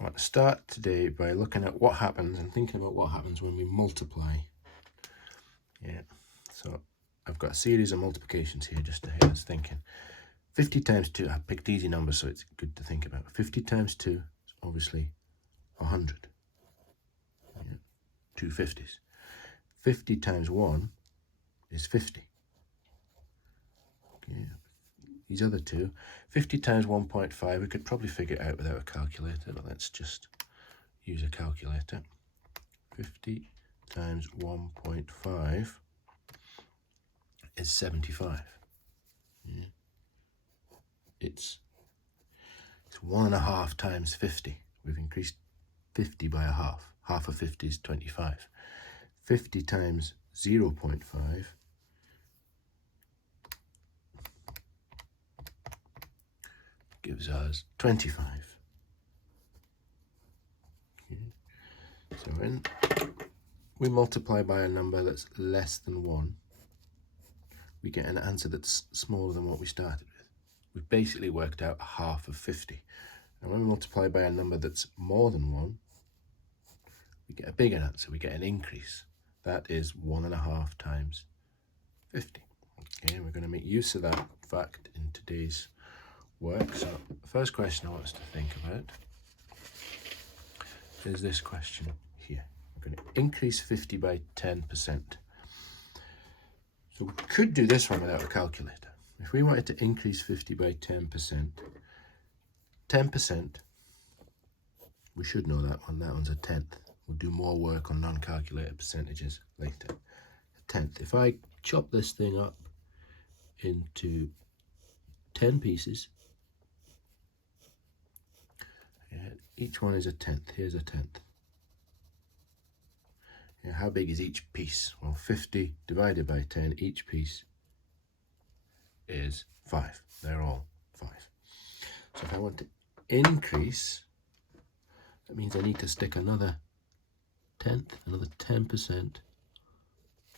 I want to start today by looking at what happens and thinking about what happens when we multiply. Yeah, so I've got a series of multiplications here just to get us thinking. 50 times 2, I picked easy numbers so it's good to think about. 50 times 2 is obviously 100. Yeah, 2 50s. 50 times 1 is 50. Okay. These other two, 50 times 1.5, we could probably figure it out without a calculator, but let's just use a calculator. 50 times 1.5 is 75. Yeah. It's 1.5 times 50. We've increased 50 by a half. Half of 50 is 25. 50 times 0.5 gives us 25. Okay. So when we multiply by a number that's less than 1, we get an answer that's smaller than what we started with. We've basically worked out half of 50. And when we multiply by a number that's more than 1, we get a bigger answer, we get an increase. That is 1.5 times 50. Okay, and we're going to make use of that fact in today's work. So the first question I want us to think about is this question here. We're going to increase 50 by 10%. So we could do this one without a calculator. If we wanted to increase 50 by 10%, 10%, we should know that one. That one's a tenth. We'll do more work on non-calculated percentages later. A tenth. If I chop this thing up into 10 pieces, yeah, each one is a tenth. Here's a tenth. Yeah, how big is each piece? Well, 50 divided by 10, each piece is 5. They're all 5. So if I want to increase, that means I need to stick another tenth, another 10%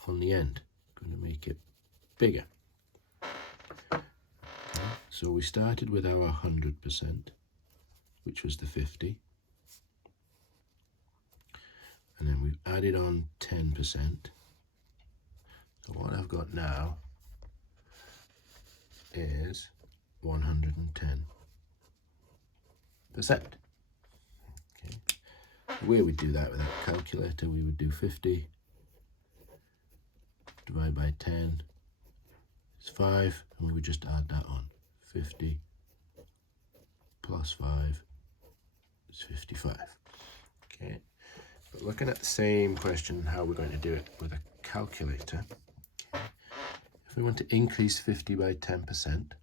on the end. I'm going to make it bigger. Okay. So we started with our 100%, which was the 50. And then we've added on 10%. So what I've got now is 110%. Okay. The way we'd do that without a calculator, we would do 50 divided by 10 is 5, and we would just add that on. 50 plus 5 is 55. Okay. But looking at the same question, how we're going to do it with a calculator. Okay. If we want to increase 50 by 10%,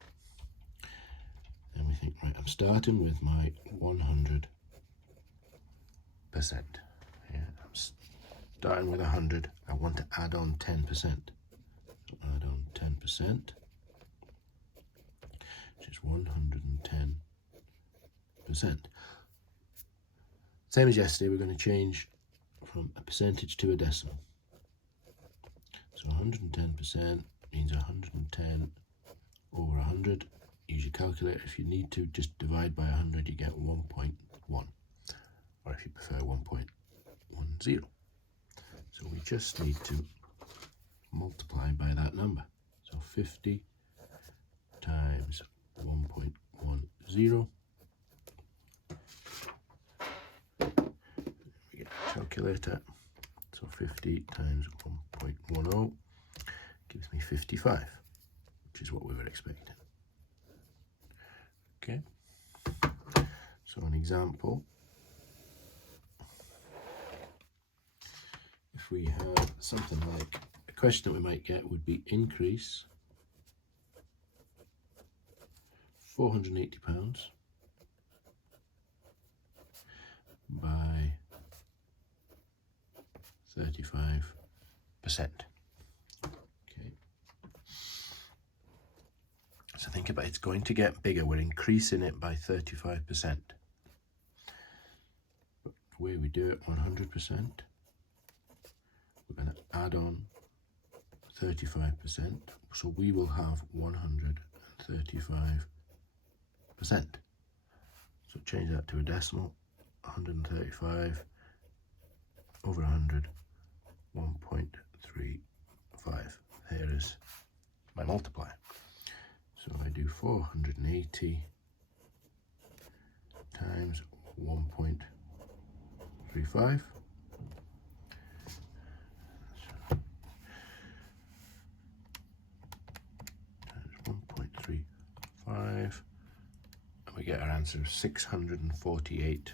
then we think, right, I'm starting with my 100%. Yeah, I'm starting with 100. I want to add on 10%. So add on 10%, which is 110%. Same as yesterday, we're going to change from a percentage to a decimal. So 110% means 110 over 100. Use your calculator if you need to. Just divide by 100, you get 1.1. Or if you prefer, 1.10. So we just need to multiply by that number. So 50 times 1.10. We get a calculator. So 50 times 1.10 gives me 55, which is what we were expecting. Okay. So an example. If we have something like, a question that we might get would be increase £480 by 35%. Okay. So think about it. It's going to get bigger. We're increasing it by 35%. But the way we do it, 100%. We're going to add on 35%, so we will have 135%. So change that to a decimal, 135 over 100, 1.35. Here is my multiplier. So I do 480 times 1.35. Times 1.35. And we get our answer of £648.